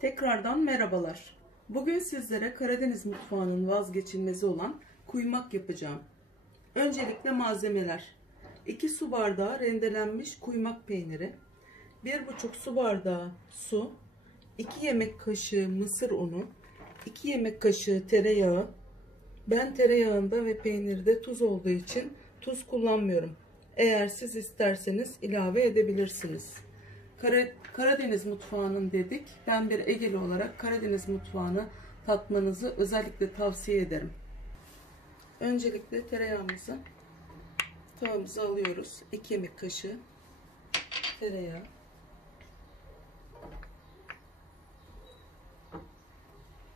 Tekrardan merhabalar. Bugün sizlere Karadeniz mutfağının vazgeçilmezi olan kuymak yapacağım. Öncelikle malzemeler: 2 su bardağı rendelenmiş kuymak peyniri, 1,5 su bardağı su, 2 yemek kaşığı mısır unu, 2 yemek kaşığı tereyağı. Ben tereyağında ve peynirde tuz olduğu için tuz kullanmıyorum. Eğer siz isterseniz ilave edebilirsiniz. Karadeniz mutfağının dedik. Ben bir Egeli olarak Karadeniz mutfağını tatmanızı özellikle tavsiye ederim. Öncelikle tereyağımızı tavamıza alıyoruz. 2 yemek kaşığı tereyağı.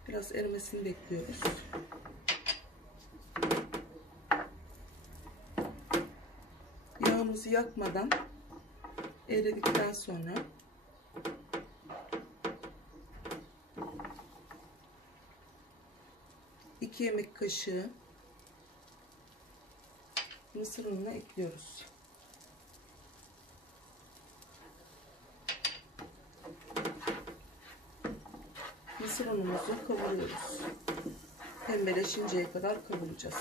Biraz erimesini bekliyoruz. Yağımızı yakmadan eridikten sonra iki yemek kaşığı mısır ununu ekliyoruz. Mısır unumuzu kavuruyoruz. Pembeleşinceye kadar kavuracağız.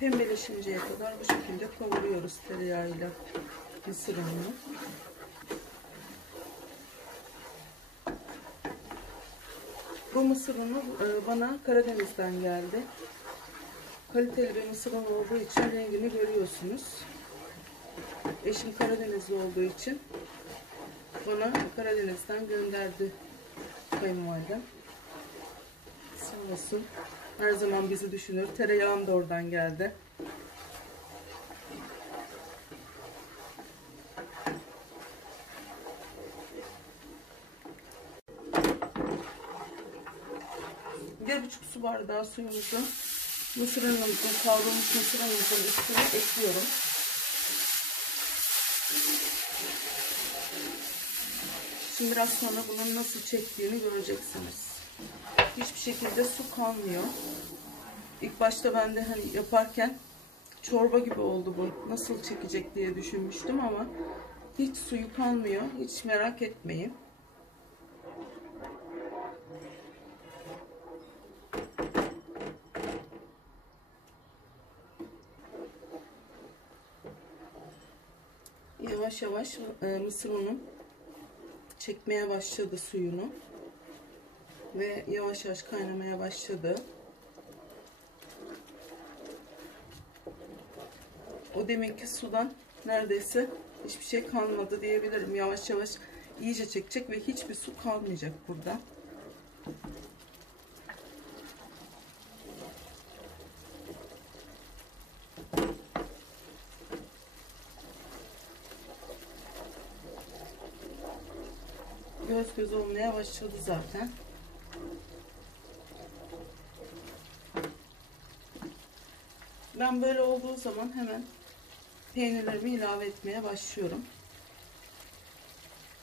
Pembeleşinceye kadar bu şekilde kavuruyoruz tereyağıyla mısır ununu. Bu mısır unu bana Karadeniz'den geldi. Kaliteli bir mısır unu olduğu için rengini görüyorsunuz. Eşim Karadenizli olduğu için bana Karadeniz'den gönderdi kayınvalidem. Sağ olsun. Her zaman bizi düşünür. Tereyağım da oradan geldi. Bir buçuk su bardağı suyumuzu mısır unumuzun, kavrulmuş mısır unumuzun üstüne ekliyorum. Şimdi biraz sonra bunun nasıl çektiğini göreceksiniz. Hiçbir şekilde su kalmıyor. İlk başta ben de hani yaparken çorba gibi oldu bu. Nasıl çekecek diye düşünmüştüm ama hiç suyu kalmıyor. Hiç merak etmeyin. Yavaş yavaş mısır unu çekmeye başladı suyunu ve yavaş yavaş kaynamaya başladı. O deminki sudan neredeyse hiçbir şey kalmadı diyebilirim. Yavaş yavaş iyice çekecek ve hiçbir su kalmayacak burada. Göz göz olmaya başladı zaten. Ben böyle olduğu zaman hemen peynirlerimi ilave etmeye başlıyorum.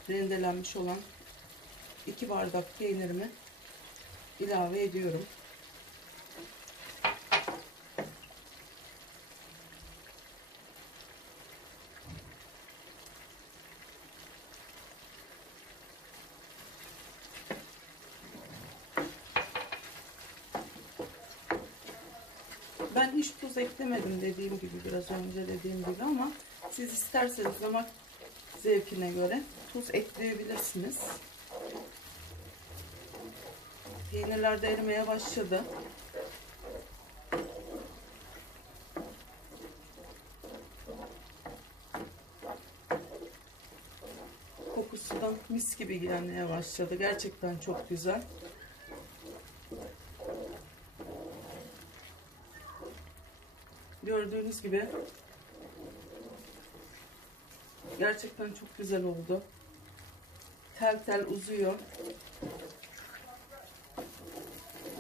Rendelenmiş olan 2 bardak peynirimi ilave ediyorum. Ben hiç tuz eklemedim dediğim gibi, biraz önce dediğim gibi, ama siz isterseniz damak zevkine göre tuz ekleyebilirsiniz. Peynirler de erimeye başladı. Kokusu da mis gibi gelmeye başladı. Gerçekten çok güzel. Gördüğünüz gibi gerçekten çok güzel oldu. Tel tel uzuyor.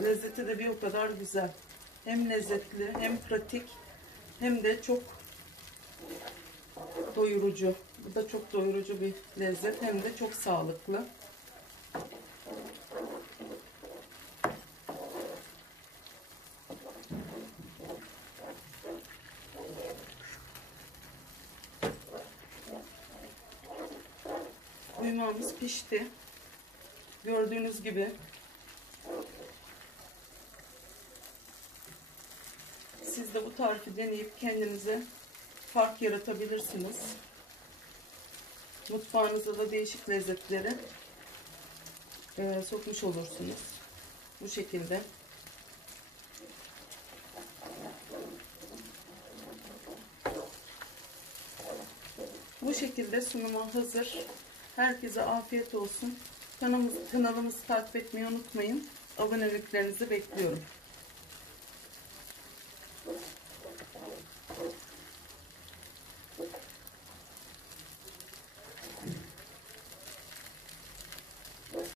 Lezzeti de bir o kadar güzel. Hem lezzetli, hem pratik, hem de çok doyurucu. Bu da çok doyurucu bir lezzet, hem de çok sağlıklı. Kuymağımız pişti. Gördüğünüz gibi. Siz de bu tarifi deneyip kendinize fark yaratabilirsiniz. Mutfağınıza da değişik lezzetleri sokmuş olursunuz. Bu şekilde. Bu şekilde sunuma hazır. Herkese afiyet olsun. Kanalımızı takip etmeyi unutmayın. Aboneliklerinizi bekliyorum.